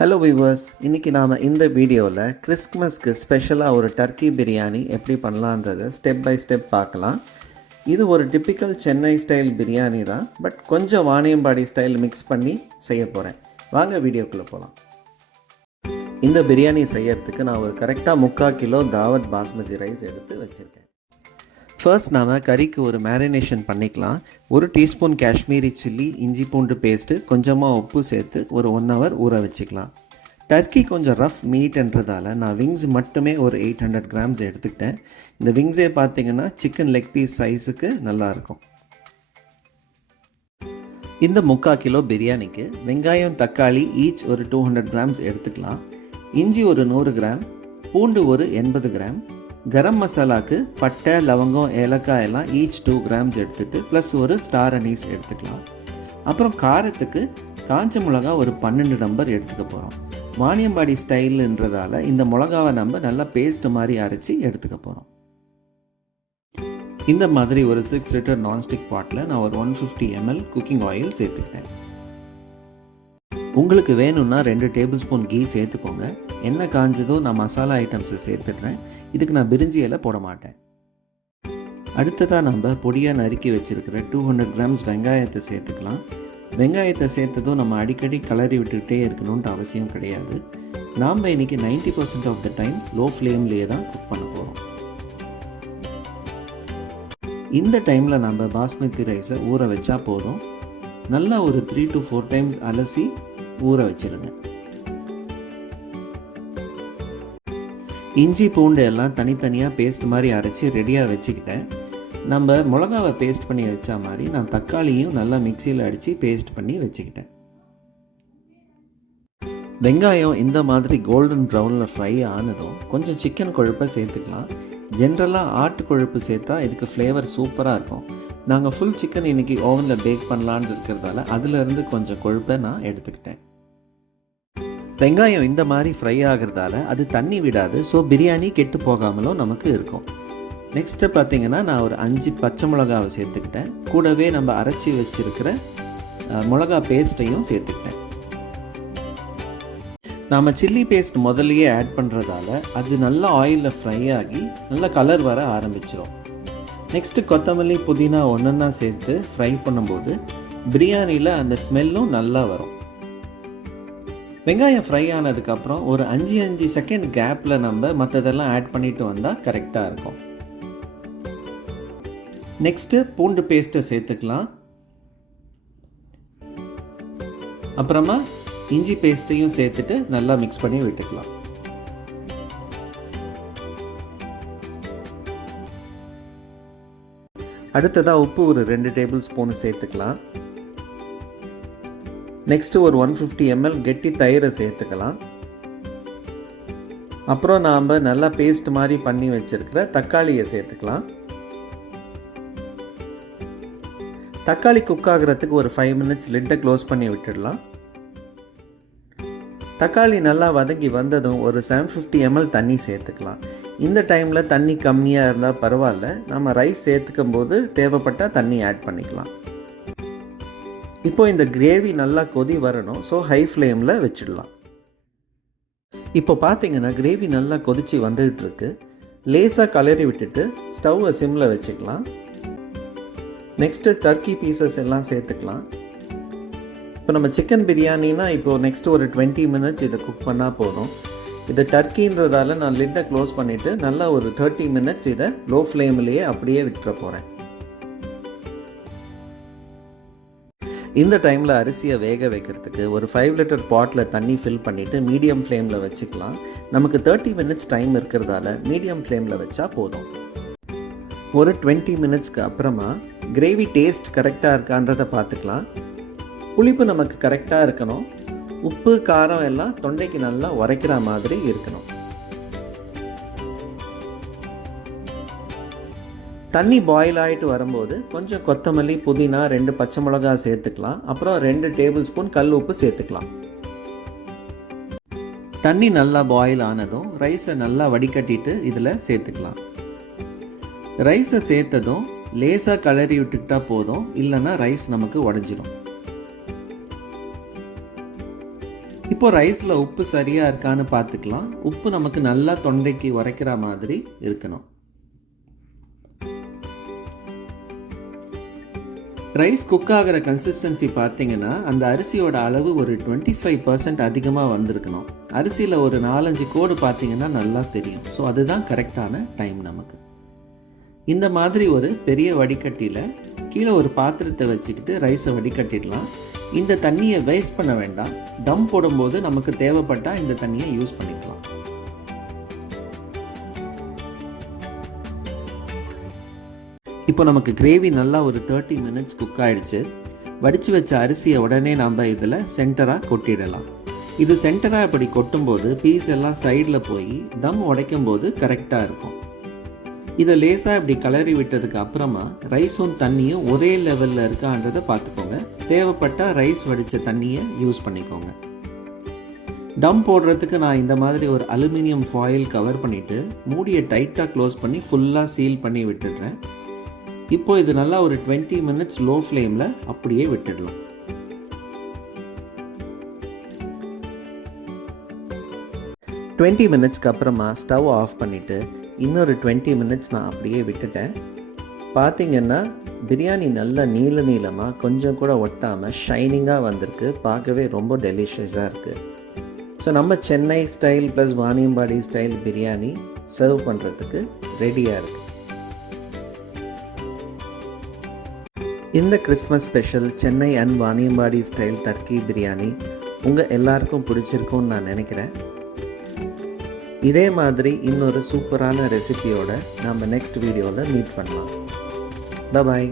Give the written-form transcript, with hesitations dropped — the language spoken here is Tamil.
ஹலோ வியூவர்ஸ், இன்றைக்கி நாம் இந்த வீடியோவில் கிறிஸ்மஸ்க்கு ஸ்பெஷலாக ஒரு டர்க்கி பிரியாணி எப்படி பண்ணலான்றதை ஸ்டெப் பை ஸ்டெப் பார்க்கலாம். இது ஒரு டிப்பிக்கல் சென்னை ஸ்டைல் பிரியாணி தான், பட் கொஞ்சம் வாணியம்பாடி ஸ்டைல் மிக்ஸ் பண்ணி செய்ய போகிறேன். வாங்க வீடியோக்குள்ளே போகலாம். இந்த பிரியாணி செய்யறதுக்கு நான் ஒரு கரெக்டாக 3/4 கிலோ தாவத் பாஸ்மதி ரைஸ் எடுத்து வச்சுருக்கேன். ஃபர்ஸ்ட் நாம் கறிக்கு ஒரு மேரினேஷன் பண்ணிக்கலாம். 1 டீஸ்பூன் காஷ்மீரி சில்லி, இஞ்சி பூண்டு பேஸ்ட்டு, கொஞ்சமாக உப்பு சேர்த்து ஒரு 1 hour ஊற வச்சுக்கலாம். டர்க்கி கொஞ்சம் ரஃப் மீட்ன்றதால நான் விங்ஸ் மட்டுமே ஒரு 800 grams எடுத்துக்கிட்டேன். இந்த விங்ஸே பார்த்திங்கன்னா சிக்கன் லெக் பீஸ் சைஸுக்கு நல்லாயிருக்கும். இந்த 3/4 கிலோ பிரியாணிக்கு வெங்காயம் தக்காளி ஈச் ஒரு 200 grams எடுத்துக்கலாம். இஞ்சி ஒரு 100 கிராம், பூண்டு ஒரு 80 கிராம், கரம் மசாலாவுக்கு பட்டை லவங்கம் ஏலக்காய் எல்லாம் ஈச் 2 grams எடுத்துகிட்டு ப்ளஸ் ஒரு ஸ்டார் அனீஸ் எடுத்துக்கலாம். அப்புறம் காரத்துக்கு காஞ்ச மிளகா ஒரு 12 நம்பர் எடுத்துக்க போகிறோம். வாணியம்பாடி ஸ்டைலுன்றதால இந்த மிளகாவை நம்ம நல்லா பேஸ்ட் மாதிரி அரைச்சி எடுத்துக்க போகிறோம். இந்த மாதிரி ஒரு 6 liter நான்ஸ்டிக் பாட்டில் நான் ஒரு 150 ml குக்கிங் ஆயில் சேர்த்துக்கிட்டேன். உங்களுக்கு வேணும்னா 2 டேபிள் ஸ்பூன் கீ சேர்த்துக்கோங்க. எண்ணெய் காஞ்சதும் நான் மசாலா ஐட்டம்ஸை சேர்த்துடுறேன். இதுக்கு நான் பிரிஞ்சி இலை போட மாட்டேன். அடுத்ததாக நம்ம பொடியாக நறுக்கி வச்சுருக்கிற 200 grams வெங்காயத்தை சேர்த்துக்கலாம். வெங்காயத்தை சேர்த்ததும் நம்ம அடிக்கடி கலரி விட்டுக்கிட்டே இருக்கணுன்ற அவசியம் கிடையாது. நாம் இன்றைக்கி 90% ஆஃப் த டைம் லோ ஃப்ளேம்லேயே தான் குக் பண்ண போகிறோம். இந்த டைமில் நம்ம பாஸ்மதி ரைஸை ஊற வச்சா போதும். நல்லா ஒரு 3 to 4 times அலசி ஊற வச்சிருங்க. இஞ்சி பூண்டு எல்லாம் தனித்தனியாக பேஸ்ட் மாதிரி அரைச்சி ரெடியாக வச்சுக்கிட்டேன். நம்ம மிளகாவை பேஸ்ட் பண்ணி வச்சா மாதிரி நான் தக்காளியும் நல்லா மிக்சியில் அடித்து பேஸ்ட் பண்ணி வச்சுக்கிட்டேன். வெங்காயம் இந்த மாதிரி கோல்டன் ப்ரௌனில் ஃப்ரை ஆனதும் கொஞ்சம் சிக்கன் கொழுப்பை சேர்த்துக்கலாம். ஜென்ரலாக ஆட்டு கொழுப்பு சேர்த்தா இதுக்கு ஃப்ளேவர் சூப்பராக இருக்கும். நாங்கள் ஃபுல் சிக்கன் இன்றைக்கி ஓவனில் பேக் பண்ணலான்னு இருக்கிறதால அதிலிருந்து கொஞ்சம் கொழுப்பை நான் எடுத்துக்கிட்டேன். வெங்காயம் இந்த மாதிரி ஃப்ரை ஆகிறதால அது தண்ணி விடாது, ஸோ பிரியாணி கெட்டு போகாமலும் நமக்கு இருக்கும். நெக்ஸ்ட்டு பார்த்திங்கன்னா நான் ஒரு 5 பச்சை மிளகாவை சேர்த்துக்கிட்டேன். கூடவே நம்ம அரைச்சி வச்சுருக்கிற மிளகா பேஸ்ட்டையும் சேர்த்துக்கிட்டேன். நாம் சில்லி பேஸ்ட் முதல்லையே ஆட் பண்ணுறதால அது நல்லா ஆயிலில் ஃப்ரை ஆகி நல்லா கலர் வர ஆரம்பிச்சிடும். நெக்ஸ்ட்டு கொத்தமல்லி புதினா ஒன்றா சேர்த்து ஃப்ரை பண்ணும்போது பிரியாணியில் அந்த ஸ்மெல்லும் நல்லா வரும். வெங்காயம் ஃப்ரை ஆனதுக்கப்புறம் ஒரு 5 செகண்ட் கேப்பில் நம்ம மற்றதெல்லாம் ஆட் பண்ணிட்டு வந்தால் கரெக்டாக இருக்கும். நெக்ஸ்ட்டு பூண்டு பேஸ்ட்டை சேர்த்துக்கலாம். அப்புறமா இஞ்சி பேஸ்ட்டையும் சேர்த்துட்டு நல்லா மிக்ஸ் பண்ணி விட்டுக்கலாம். அடுத்ததாக உப்பு ஒரு 2 டேபிள் ஸ்பூன் சேர்த்துக்கலாம். நெக்ஸ்ட்டு ஒரு 150 ml கெட்டி தயிரை சேர்த்துக்கலாம். அப்புறம் நாம் நல்லா பேஸ்ட் மாதிரி பண்ணி வச்சுருக்கிற தக்காளியை சேர்த்துக்கலாம். தக்காளி குக் ஆகிறதுக்கு ஒரு 5 minutes லிட்டை க்ளோஸ் பண்ணி விட்டுடலாம். தக்காளி நல்லா வதங்கி வந்ததும் ஒரு 750 ml தண்ணி சேர்த்துக்கலாம். இந்த டைமில் தண்ணி கம்மியாக இருந்தால் பரவாயில்ல, நம்ம ரைஸ் சேர்த்துக்கும் போது தேவைப்பட்டால் தண்ணி ஆட் பண்ணிக்கலாம். இப்போது இந்த கிரேவி நல்லா கொதி வரணும், ஸோ ஹை ஃப்ளேமில் வச்சிடலாம். இப்போ பார்த்தீங்கன்னா கிரேவி நல்லா கொதித்து வந்துகிட்ருக்கு. லேசாக கலரி விட்டுட்டு ஸ்டவ்வை சிம்மில் வச்சுக்கலாம். நெக்ஸ்ட்டு டர்க்கி பீசஸ் எல்லாம் சேர்த்துக்கலாம். இப்போ நம்ம சிக்கன் பிரியாணினா இப்போது நெக்ஸ்ட்டு ஒரு 20 minutes இதை குக் பண்ணால் போதும். இது டர்க்கின்றதால நான் லிட்டை க்ளோஸ் பண்ணிவிட்டு நல்லா ஒரு 30 minutes இதை லோ ஃப்ளேம்லேயே அப்படியே விட்டுற போகிறேன். இந்த டைமில் அரிசியை வேக வைக்கிறதுக்கு ஒரு 5 liter பாட்டில் தண்ணி ஃபில் பண்ணிவிட்டு மீடியம் ஃப்ளேமில் வச்சுக்கலாம். நமக்கு 30 minutes டைம் இருக்கிறதால மீடியம் ஃப்ளேமில் வச்சா போதும். ஒரு 20 minutesக்கு அப்புறமா கிரேவி டேஸ்ட் கரெக்டாக இருக்கான்றதை பார்த்துக்கலாம். புளிப்பு நமக்கு கரெக்டாக இருக்கணும். உப்பு காரம் எல்லாம் தொண்டைக்கு நல்லா உரைக்கிற மாதிரி இருக்கணும். தண்ணி பாயில் ஆகிட்டு வரும்போது கொஞ்சம் கொத்தமல்லி புதினா 2 பச்சை மிளகா சேர்த்துக்கலாம். அப்புறம் 2 டேபிள் ஸ்பூன் கல் உப்பு சேர்த்துக்கலாம். தண்ணி நல்லா பாயில் ஆனதும் ரைஸை நல்லா வடிகட்டிட்டு இதில் சேர்த்துக்கலாம். ரைஸை சேர்த்ததும் லேசாக கலரி விட்டுக்கிட்டா போதும், இல்லைன்னா ரைஸ் நமக்கு உடஞ்சிடும். இப்போ ரைஸில் உப்பு சரியாக இருக்கான்னு பார்த்துக்கலாம். உப்பு நமக்கு நல்லா தொண்டைக்கு உரைக்கிற மாதிரி இருக்கணும். ரைஸ் குக் ஆகிற கன்சிஸ்டன்சி பார்த்தீங்கன்னா அந்த அரிசியோட அளவு ஒரு 25% அதிகமாக வந்திருக்கணும். அரிசியில் ஒரு 4-5 கோடு பார்த்தீங்கன்னா நல்லா தெரியும். ஸோ அதுதான் கரெக்டான டைம் நமக்கு. இந்த மாதிரி ஒரு பெரிய வடிகட்டியில் கீழே ஒரு பாத்திரத்தை வச்சுக்கிட்டு ரைஸை வடிகட்டிடலாம். இந்த தண்ணியை வேஸ்ட் பண்ண வேண்டாம். தம் போடும்போது நமக்கு தேவைப்பட்டால் இந்த தண்ணியை யூஸ் பண்ணிக்கலாம். இப்போ நமக்கு கிரேவி நல்லா ஒரு 30 மினிட்ஸ் குக் ஆகிடுச்சு. வடித்து வச்ச அரிசியை உடனே நம்ம இதில் சென்டராக கொட்டிடலாம். இது சென்டராக இப்படி கொட்டும்போது பீஸ் எல்லாம் சைடில் போய் தம் உடைக்கும் போது கரெக்டாக இருக்கும். இதை லேசாக இப்படி கிளறி விட்டதுக்கு அப்புறமா ரைஸும் தண்ணியும் ஒரே லெவலில் இருக்கான்றதை பார்த்துக்கோங்க. தேவைப்பட்டால் ரைஸ் வடித்த தண்ணியை யூஸ் பண்ணிக்கோங்க. தம் போடுறதுக்கு நான் இந்த மாதிரி ஒரு அலுமினியம் ஃபாயில் கவர் பண்ணிவிட்டு மூடியை டைட்டாக க்ளோஸ் பண்ணி ஃபுல்லாக சீல் பண்ணி விட்டுடுறேன். இப்போது இது நல்லா ஒரு 20 மினிட்ஸ் லோ ஃப்ளேமில் அப்படியே விட்டுடலாம். டுவெண்ட்டி மினிட்ஸ்க்கு அப்புறமா ஸ்டவ் ஆஃப் பண்ணிவிட்டு இன்னொரு 20 மினிட்ஸ் நான் அப்படியே விட்டுட்டேன். பார்த்திங்கன்னா பிரியாணி நல்லா நீளமாக கொஞ்சம் கூட ஒட்டாமல் ஷைனிங்காக வந்திருக்கு. பார்க்கவே ரொம்ப டெலிஷியஸாக இருக்குது. ஸோ நம்ம Chennai style plus Vaniyambadi style biryani serve பண்ணுறதுக்கு ரெடியாக இருக்குது. இந்த Christmas special Chennai and Vaniyambadi style Turkey biryani உங்கள் எல்லாருக்கும் பிடிச்சிருக்கும்னு நான் நினைக்கிறேன். இதே மாதிரி இன்னொரு சூப்பரான ரெசிபியோட நம்ம நெக்ஸ்ட் வீடியோவில் மீட் பண்ணலாம். பாய்.